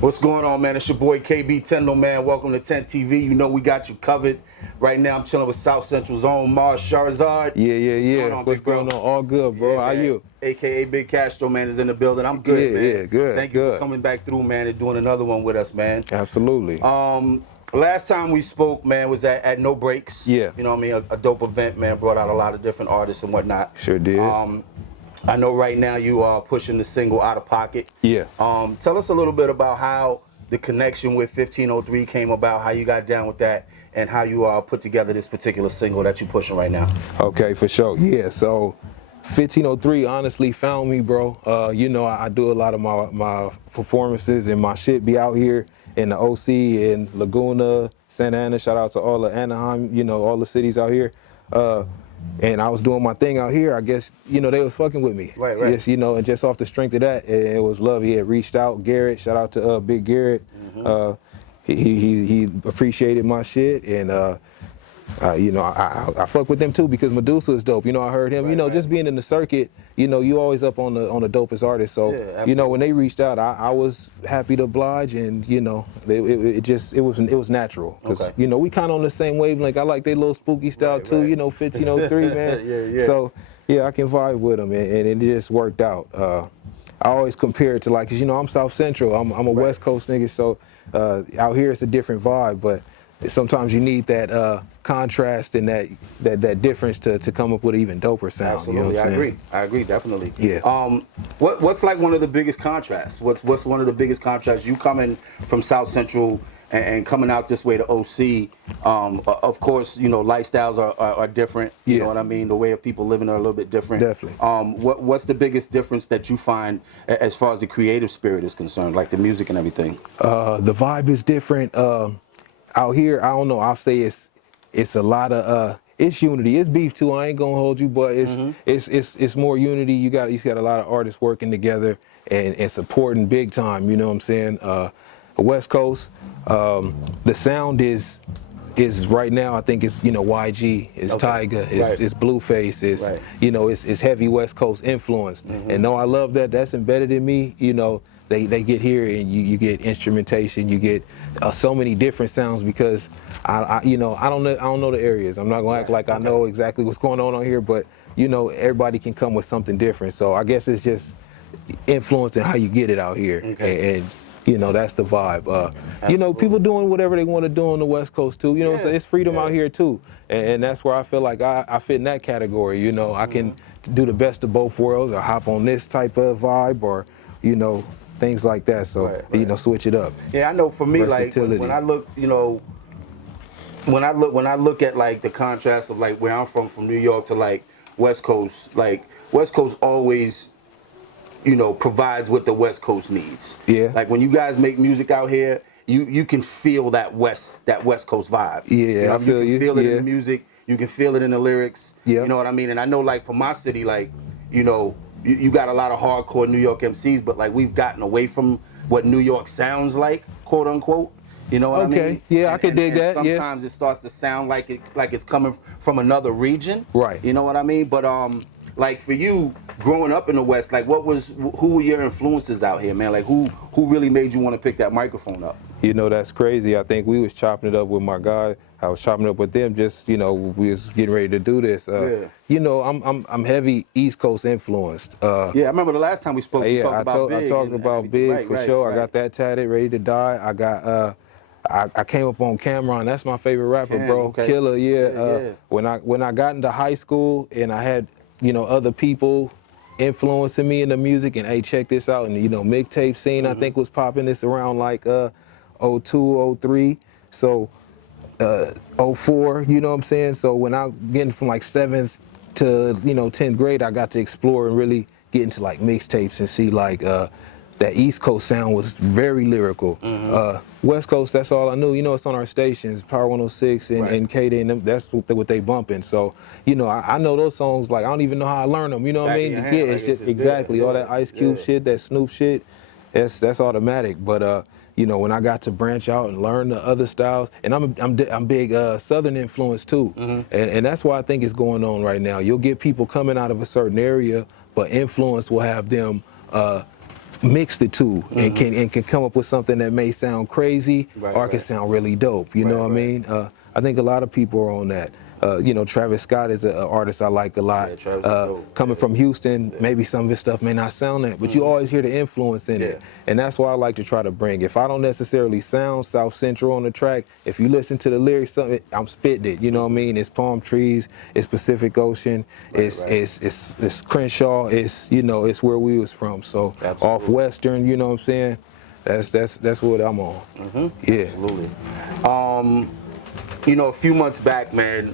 What's going on, man? It's your boy KB Tendo, man. Welcome to 10 TV. You know we got you covered. Right now, I'm chilling with South Central's own Mars Charizard. What's going on? All good, bro. How you? AKA Big Castro, man, is in the building. I'm good, man. Yeah, good. Thank you for coming back through, man, and doing another one with us, man. Absolutely. Last time we spoke, man, was at No Breaks. Yeah. You know what I mean? A dope event, man. Brought out a lot of different artists and whatnot. Sure did. I know right now you are pushing the single Out of Pocket. Yeah. Tell us a little bit about how the connection with 1503 came about, how you got down with that, and how you put together this particular single that you're pushing right now. Okay, for sure. Yeah, so 1503 honestly found me, bro. You know, I do a lot of my performances and my shit be out here in the OC, in Laguna, Santa Ana. Shout out to all of Anaheim, you know, all the cities out here. And I was doing my thing out here. I guess, you know, they was fucking with me. Right. Yes, you know, and just off the strength of that, it was love. He had reached out. Garrett, shout out to Big Garrett. He appreciated my shit, and you know, I fuck with them too because Medusa is dope. You know, I heard him. You know, just being in the circuit, you know, you always up on the dopest artists. So, you know, when they reached out, I was happy to oblige, and you know, it was natural because you know we kind of on the same wavelength. I like their little spooky style too. You know, 1503, man. Yeah. So yeah, I can vibe with them, and it just worked out. I always compare it to, like, 'cause you know I'm South Central. I'm a West Coast nigga, so out here it's a different vibe, but sometimes you need that contrast and that difference to come up with an even doper sound. Absolutely, you know what I'm saying? I agree, definitely. Yeah. What's like one of the biggest contrasts? What's one of the biggest contrasts? You coming from South Central and coming out this way to OC. Of course, you know, lifestyles are different. You know what I mean? The way of people living are a little bit different. Definitely. What's the biggest difference that you find as far as the creative spirit is concerned, like the music and everything? The vibe is different. Out here, I don't know. I'll say it's a lot of it's unity. It's beef too. I ain't gonna hold you, but it's more unity. You got a lot of artists working together and supporting big time. You know what I'm saying? West Coast, the sound is right now. I think it's, you know, YG, it's Tyga, it's Blueface, it's you know, it's heavy West Coast influence. And though I love that, that's embedded in me. You know, they get here and you get instrumentation, you get so many different sounds because I you know, I don't know the areas. I'm not gonna act like I know exactly what's going on here, but you know, everybody can come with something different. So I guess it's just influencing how you get it out here, and you know, that's the vibe. You know, people doing whatever they want to do on the West Coast too. You know, so it's freedom out here too, and that's where I feel like I fit in that category. You know, I can do the best of both worlds, or hop on this type of vibe, or you know, things like that. So you know, switch it up. Yeah, I know. For me, like when I look, you know, when I look at like the contrast of like where I'm from New York to like West Coast always, you know, provides what the West Coast needs. Yeah. Like when you guys make music out here, you can feel that West Coast vibe. Yeah, you know, I feel you. You can feel it in the music. You can feel it in the lyrics. Yeah. You know what I mean? And I know, like for my city, like, you know, you got a lot of hardcore New York MCs, but like we've gotten away from what New York sounds like, quote unquote. You know what I mean? Yeah, I can dig that. Sometimes it starts to sound like it's coming from another region. Right. You know what I mean? But like for you, growing up in the West, like who were your influences out here, man? Like who really made you want to pick that microphone up? You know, that's crazy. I think we was chopping it up with my guy. I was chopping it up with them. Just, you know, we was getting ready to do this. You know, I'm heavy East Coast influenced. Yeah, I remember the last time we spoke. I talked about Big for sure. I got that tatted, ready to die. I got I came up on Cameron. That's my favorite rapper, bro. Killer, yeah. When I got into high school and I had, you know, other people influencing me in the music, and hey, check this out, and you know, mixtape scene I think was popping. This around like 02, 03, so 04, you know what I'm saying? So when I getting from like 7th to, you know, 10th grade, I got to explore and really get into like mixtapes and see like that East Coast sound was very lyrical. West Coast, that's all I knew. You know, it's on our stations, Power 106 and KD, and them, that's what they bumping. So, you know, I know those songs, like, I don't even know how I learned them, you know what I mean? Yeah, it's just exactly all that Ice Cube shit, that Snoop shit, that's automatic. But, you know, when I got to branch out and learn the other styles, and I'm big Southern influence too, and that's why I think it's going on right now. You'll get people coming out of a certain area, but influence will have them mix the two and can come up with something that may sound crazy or can sound really dope. You know what I mean? I think a lot of people are on that. You know, Travis Scott is an artist I like a lot. Coming from Houston, maybe some of his stuff may not sound that, but you always hear the influence in it. And that's why I like to try to bring. If I don't necessarily sound South Central on the track, if you listen to the lyrics, I'm spitting it. You know what I mean? It's palm trees, it's Pacific Ocean, it's Crenshaw, it's, you know, it's where we was from. So off Western, you know what I'm saying? That's what I'm on. Yeah. Absolutely. You know, a few months back, man,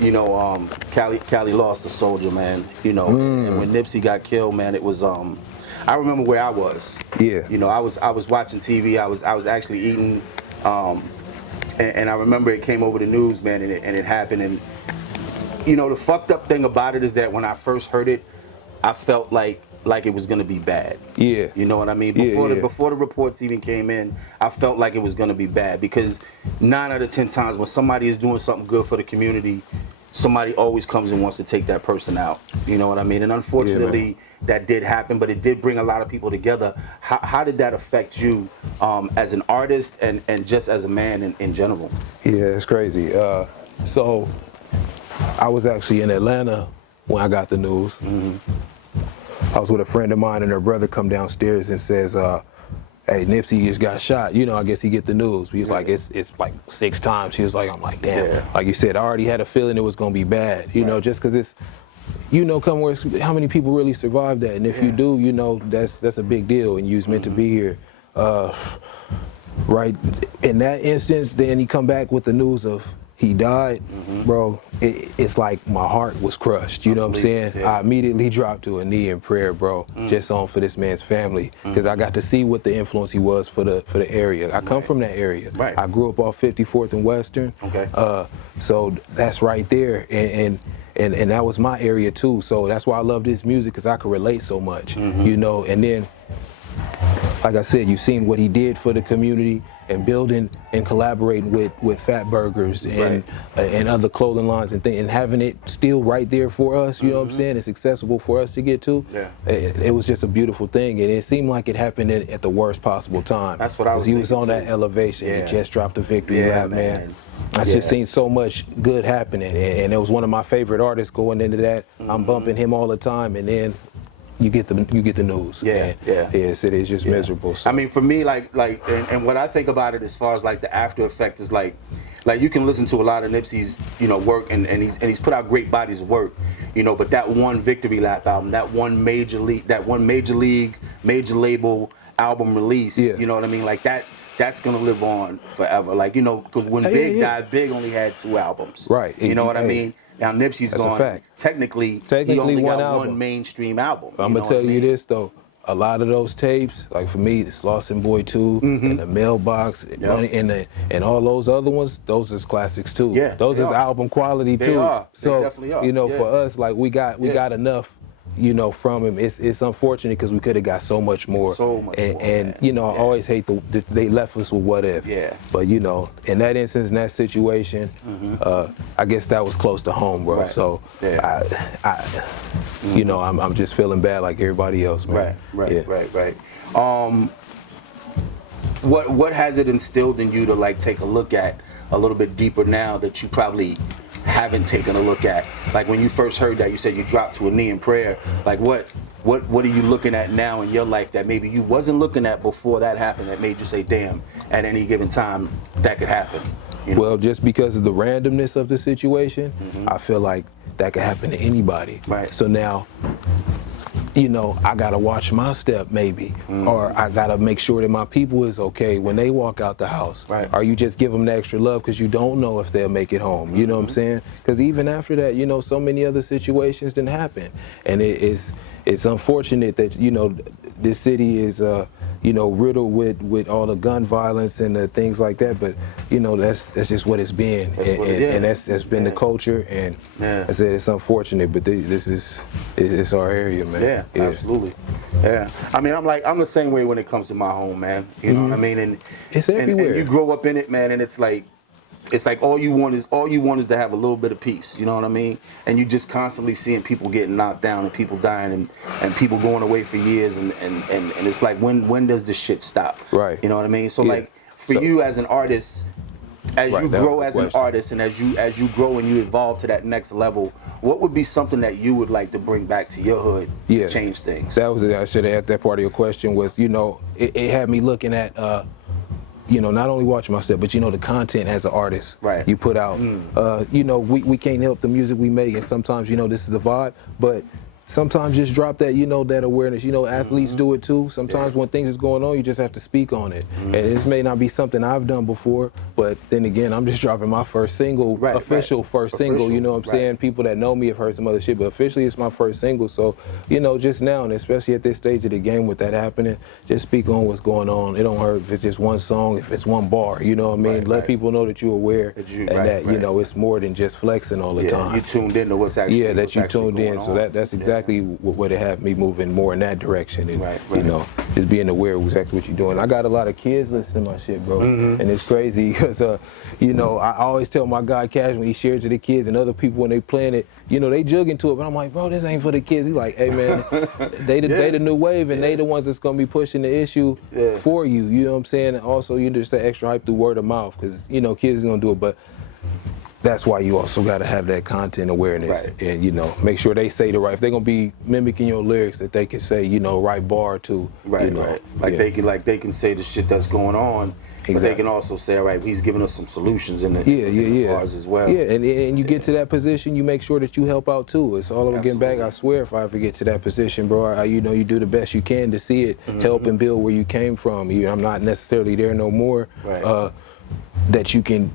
you know, Cali lost a soldier, man. You know, and when Nipsey got killed, man, it was I remember where I was. Yeah. You know, I was watching TV. I was actually eating, and I remember it came over the news, man, and it happened. And you know, the fucked up thing about it is that when I first heard it, I felt like it was gonna be bad. Yeah. You know what I mean? Before the reports even came in, I felt like it was gonna be bad because 9 out of 10 times when somebody is doing something good for the community, somebody always comes and wants to take that person out. You know what I mean? And unfortunately, that did happen, but it did bring a lot of people together. How did that affect you as an artist and just as a man in general? Yeah, it's crazy. So I was actually in Atlanta when I got the news. I was with a friend of mine and her brother come downstairs and says, hey, Nipsey just got shot. You know, I guess he get the news. He's like, it's like 6 times. He was like, I'm like, damn. Like you said, I already had a feeling it was gonna be bad. You know, just cause it's, you know, how many people really survive that? And if you do, you know, that's a big deal and you was meant to be here. Right, in that instance, then he come back with the news of he died, bro, it's like my heart was crushed, you know what I'm saying? I immediately dropped to a knee in prayer, bro, just on for this man's family, because I got to see what the influence he was for the area. I come from that area. I grew up off 54th and Western, so that's right there, and that was my area too, so that's why I love this music, because I could relate so much, you know, and then, like I said, you've seen what he did for the community and building and collaborating with Fat Burgers and other clothing lines and things, and having it still right there for us, you know what I'm saying? It's accessible for us to get to. It was just a beautiful thing, and it seemed like it happened at the worst possible time. That's what I was thinking. He was on that elevation. He just dropped the victory lap, man. I just seen so much good happening, and it was one of my favorite artists going into that. I'm bumping him all the time, and then you get the news. Yes, it is just miserable. So. I mean, for me, and what I think about it as far as like the after effect is like you can listen to a lot of Nipsey's, you know, work and he's put out great bodies of work, you know, but that one victory lap album, that one major league, major label album release, you know what I mean, like that's gonna live on forever, like, you know, because when Big died, Big only had 2 albums, you know what I mean. Now Nipsey's gone. Technically, he only got one mainstream album. I'm gonna tell you this though, a lot of those tapes, like for me, it's Lost in Boy 2, and The Mailbox, and all those other ones, those is classics too. Those is album quality too. They are. So they definitely are. You know, for us, like we got enough, you know, from him. It's unfortunate because we could have got so much more. And you know, I always hate they left us with what if. But you know, in that instance, in that situation, I guess that was close to home, bro. So I you know, I'm just feeling bad like everybody else, man. Right. What has it instilled in you to like take a look at a little bit deeper now that you probably haven't taken a look at? Like when you first heard that, you said you dropped to a knee in prayer. Like what are you looking at now in your life that maybe you wasn't looking at before that happened, that made you say, damn, at any given time that could happen? You know? Well, just because of the randomness of the situation, I feel like that could happen to anybody. So now, you know, I gotta watch my step maybe, or I gotta make sure that my people is okay when they walk out the house. Or you just give them the extra love because you don't know if they'll make it home. You know what I'm saying? Because even after that, you know, so many other situations didn't happen, and it's unfortunate that, you know, this city is you know, riddled with all the gun violence and the things like that. But you know, that's just what it's been, and that's been the culture. And I said it's unfortunate, but it's our area, man. Absolutely. I mean, I'm the same way when it comes to my home, man. You know what I mean? And it's everywhere. And you grow up in it, man, and it's like, it's like all you want is to have a little bit of peace. You know what I mean? And you just constantly seeing people getting knocked down and people dying and people going away for years and it's like when does this shit stop? Right. You know what I mean? So like for you as an artist, as you grow as an artist and as you grow and you evolve to that next level, what would be something that you would like to bring back to your hood to change things? That was it. I should have asked that part of your question was, you know, it had me looking at you know, not only watching myself, but you know, the content as an artist you put out. You know, we can't help the music we make, and sometimes, you know, this is the vibe, but sometimes just drop that, you know, that awareness. You know, athletes do it too. Sometimes when things is going on, you just have to speak on it. And this may not be something I've done before, but then again, I'm just dropping my first single, official first single, you know what I'm saying? People that know me have heard some other shit, but officially it's my first single. So, you know, just now, and especially at this stage of the game with that happening, just speak on what's going on. It don't hurt if it's just one song, if it's one bar, you know what I mean? Let people know that you're aware and that, you know, it's more than just flexing all the time. You tuned in to what's actually that you tuned in. So that's exactly what it had me moving more in that direction, and you know, just being aware of exactly what you're doing. I got a lot of kids listening to my shit, bro, and it's crazy because you know, I always tell my guy Cash when he shares to the kids and other people when they playing it, you know, they jug into it, but I'm like, bro, this ain't for the kids. He's like, hey man, they the new wave, and they the ones that's gonna be pushing the issue for you. You know what I'm saying? And also, you just the extra hype through word of mouth, because you know, kids are gonna do it, but that's why you also got to have that content awareness and, you know, make sure they say the right, if they're going to be mimicking your lyrics, that they can say, you know, right bar to, you know. They can say the shit that's going on, but they can also say, all right, he's giving us some solutions in the bars as well. Yeah, and you get to that position, you make sure that you help out too. It's all about getting back. I swear, if I ever get to that position, bro, you know, you do the best you can to see it, help and build where you came from. I'm not necessarily there no more, that you can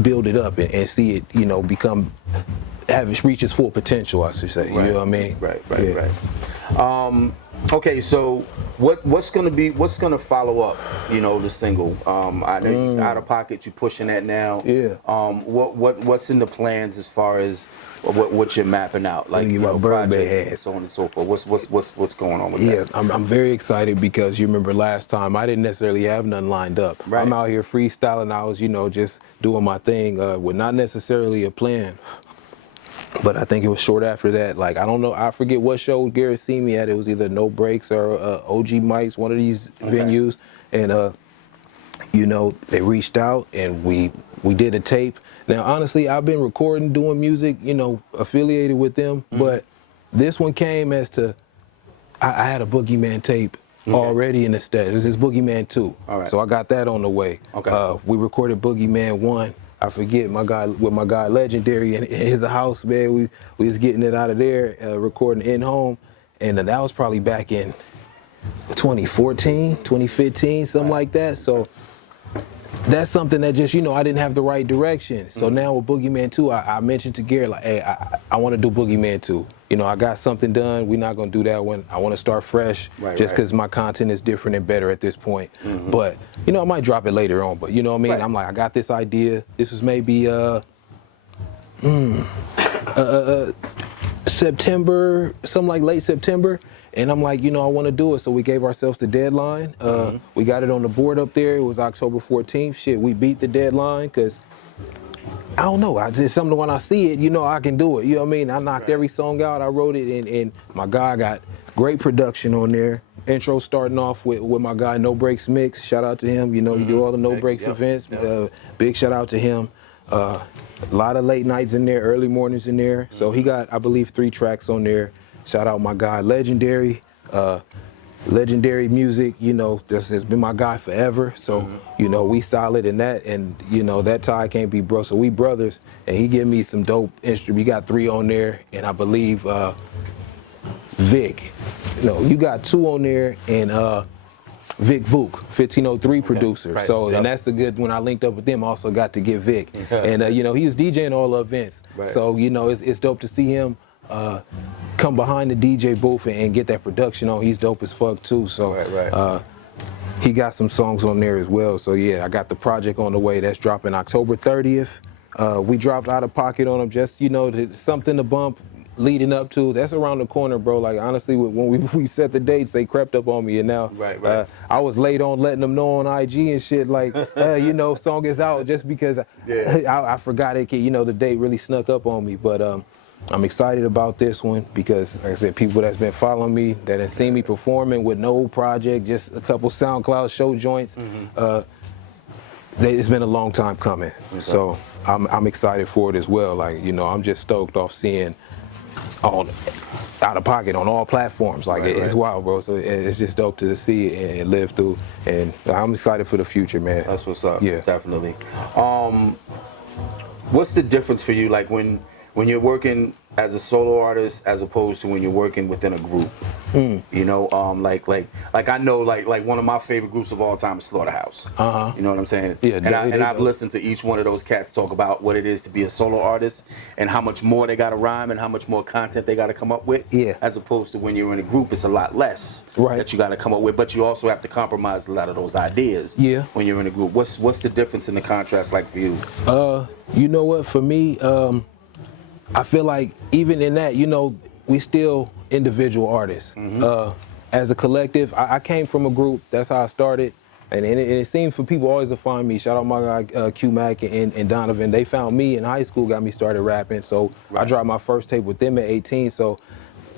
build it up and see it, you know, reach its full potential, I should say. You know what I mean? Right. Okay, so what's gonna follow up? You know, the single. I know you Out of Pocket, you pushing that now. What's in the plans as far as what you're mapping out, like, you know, projects and so on and so forth? What's going on with that? I'm very excited because you remember last time I didn't necessarily have none lined up. I'm out here freestyling. I was, you know, just doing my thing with not necessarily a plan. But I think it was short after that. Like, I don't know, I forget what show Garrett seen me at. It was either No Breaks or OG Mike's, one of these venues. And you know, they reached out and we did a tape. Now, honestly, I've been recording, doing music, you know, affiliated with them, but this one came as to, I had a Boogeyman tape already in the stats. This is Boogeyman 2. So I got that on the way. We recorded Boogeyman 1. I forget, my guy Legendary in his house, man. We was getting it out of there, recording in home, and that was probably back in 2014, 2015, something like that. So that's something that just, you know, I didn't have the right direction. So now with Boogeyman 2, I mentioned to Gary, like, hey, I want to do Boogeyman 2. You know, I got something done. We're not going to do that one. I want to start fresh just because my content is different and better at this point. But, you know, I might drop it later on. But, you know what I mean? I'm like, I got this idea. This was maybe September, something like late September. And I'm like, you know, I want to do it. So we gave ourselves the deadline. We got it on the board up there. It was October 14th. Shit, we beat the deadline because, I don't know, I just something when I see it, you know, I can do it. You know what I mean? I knocked every song out. I wrote it, and my guy got great production on there. Intro starting off with my guy No Breaks Mix. Shout out to him. You know, he do all the No Breaks events. Big shout out to him. A lot of late nights in there, early mornings in there. So he got, I believe, 3 tracks on there. Shout out my guy Legendary. Legendary music, you know, this has been my guy forever. So, you know, we solid in that, and you know, that tie can't be broke. So we brothers, and he give me some dope instruments. We got 3 on there, and I believe Vic. No, you got 2 on there, and Vic Vuk, 1503 producer. So, and that's the good, when I linked up with them, I also got to get Vic. And you know, he was DJing all the events. So, you know, it's dope to see him come behind the DJ booth and get that production on. He's dope as fuck too. So he got some songs on there as well. So yeah, I got the project on the way. That's dropping October 30th. We dropped Out of Pocket on him, just, you know, something to bump. leading up to, that's around the corner, bro. Like, honestly, when we set the dates, they crept up on me, and now I was late on letting them know on IG and shit, like, you know, song is out, just because I forgot it, you know, the date really snuck up on me. But I'm excited about this one because, like I said, people that's been following me, that have seen me performing with no project, just a couple SoundCloud show joints, it's been a long time coming. So I'm excited for it as well. Like, you know, I'm just stoked off seeing Out of Pocket on all platforms. Like, it's wild, bro. So it's just dope to see it and live through. And I'm excited for the future, man. That's what's up. Yeah, definitely. What's the difference for you, like when you're working as a solo artist as opposed to when you're working within a group? You know, like I know, like one of my favorite groups of all time is Slaughterhouse. You know what I'm saying? Yeah. And I've listened to each one of those cats talk about what it is to be a solo artist and how much more they got to rhyme and how much more content they got to come up with. Yeah. As opposed to when you're in a group, it's a lot less that you got to come up with, but you also have to compromise a lot of those ideas. Yeah. When you're in a group, what's the difference in the contrast like for you? You know what? For me, I feel like even in that, you know, we still individual artists. As a collective, I came from a group. That's how I started. And it seems for people always to find me. Shout out my guy Q Mac and Donovan. They found me in high school, got me started rapping. So I dropped my first tape with them at 18. So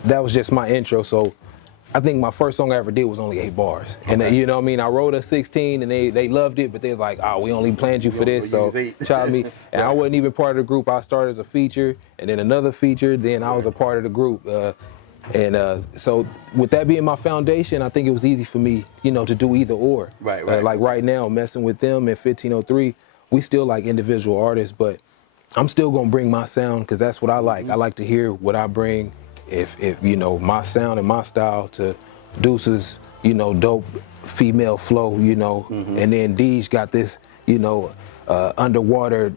that was just my intro. So I think my first song I ever did was only 8 bars. And you know what I mean? I wrote a 16 and they loved it, but they was like, oh, we only planned you for this. So child me. And I wasn't even part of the group. I started as a feature and then another feature. Then I was a part of the group. So with that being my foundation, I think it was easy for me, you know, to do either or. Like right now, messing with them at 1503, we still like individual artists, but I'm still gonna bring my sound because that's what I like. I like to hear what I bring. If you know, my sound and my style to Deuce's, you know, dope female flow, you know, and then Deej got this, you know, underwater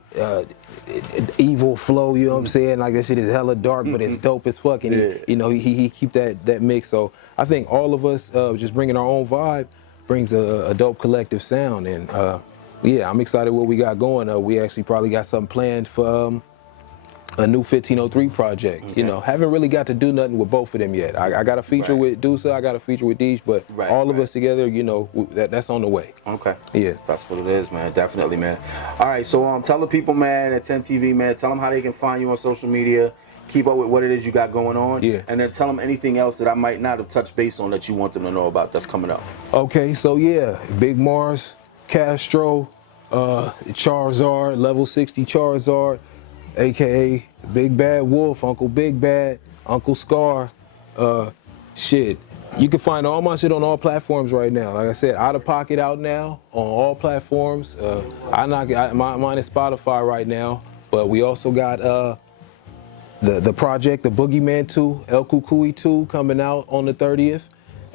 evil flow, you know what I'm saying? Like, that shit is hella dark, but it's dope as fuck. And you know, he keep that mix. So I think all of us just bringing our own vibe brings a dope collective sound. And yeah, I'm excited what we got going. We actually probably got something planned for a new 1503 project. You know, haven't really got to do nothing with both of them yet. I got a feature with Deuce, I got a feature with Deej, but all of us together, you know, that's on the way. Okay. Yeah. That's what it is, man. Definitely, man. All right, so tell the people, man, at 10 TV, man, tell them how they can find you on social media, keep up with what it is you got going on, and then tell them anything else that I might not have touched base on that you want them to know about that's coming up. Okay, so yeah, Big Mars, Castro, Charizard, level 60 Charizard, AKA Big Bad Wolf, Uncle Big Bad, Uncle Scar. Shit, you can find all my shit on all platforms right now. Like I said, Out of Pocket out now on all platforms. Mine is Spotify right now, but we also got the project, the Boogeyman 2, El Kukui 2 coming out on the 30th.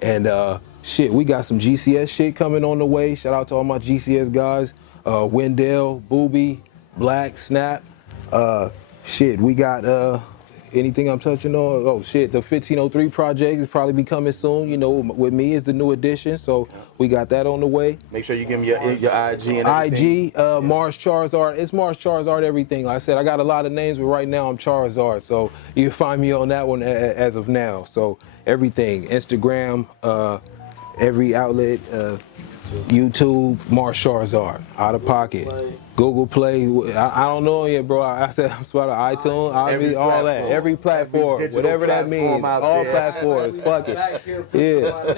And shit, we got some GCS shit coming on the way. Shout out to all my GCS guys, Wendell, Booby, Black, Snap. Shit, we got anything I'm touching on? Oh shit, the 1503 project is probably be coming soon. You know, with me is the new edition, so we got that on the way. Make sure you give me your IG and everything. IG, Mars Charizard. It's Mars Charizard everything. Like I said, I got a lot of names, but right now I'm Charizard, so you can find me on that one as of now. So everything, Instagram, every outlet, YouTube, Mars Charizard, Out of Pocket, Google Play. I don't know yet, bro. I said I'm spot on iTunes, all that, every platform, whatever that means, all platforms. Fuck it. Yeah.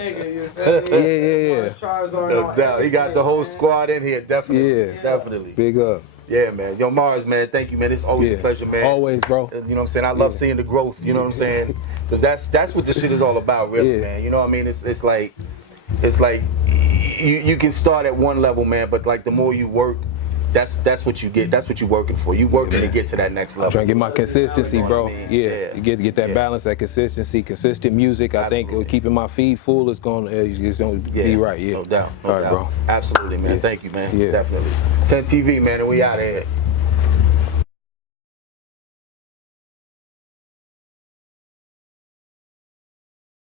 He got the whole squad in here, definitely. Yeah, definitely. Big up. Yeah, man. Yo, Mars, man, thank you, man. It's always a pleasure, man. Always, bro. You know what I'm saying? I love seeing the growth, you know what I'm saying? Because that's what this shit is all about, really, man. You know what I mean? It's like you can start at one level, man, but like the more you work, that's what you get. That's what you're working for. You working to get to that next level. I'm trying to get my consistency, bro. You get that balance, that consistency, consistent music. I think keeping my feed full is gonna be right. Yeah, no doubt. All right, bro. Absolutely, man. Thank you, man. Definitely. 10 TV, man, and we out of here.